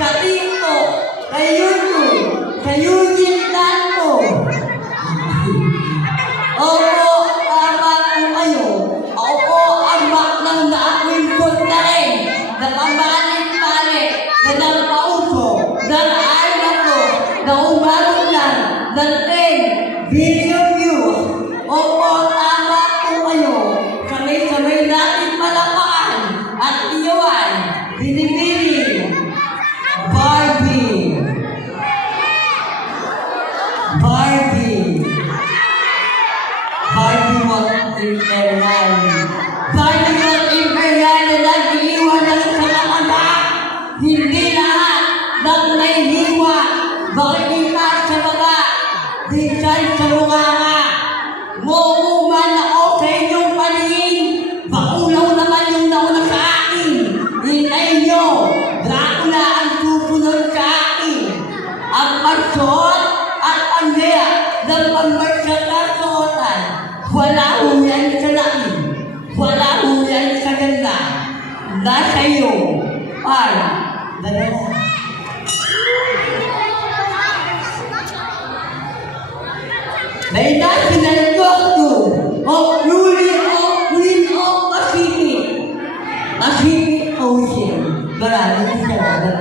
sa TikTok, sa YouTube, sa Eugene Danto. Opo, tama po kayo. Ako po ang baklang na akwintot na rin, na pamalit-palit, na nagpauso, na alam ko, na umarong lang, ng 10 billion views. Opo, tama po kayo. Sabay-sabay natin malapakan at iyawan, binibili. Barbie. Barbie Walt Imperial. Barbie Walt Imperial na nag-iiwan ng sa mga anak. Hindi lahat ng nahihiwa. Makikita sa mga design sa bunganga. Muuman ako sa inyong paningin. Bakulaw naman yung nauna sa akin. Hinay nyo. Dracula ang susunod sa akin. Ang pagsuot at panghiya ng pambarsa kasuotan. Wala ho yan sa lain. Wala ho yan sa ganda. Nasa iyo ay dalawa. May National Costume of Queen of Pacific Ocean. Maraming salamat.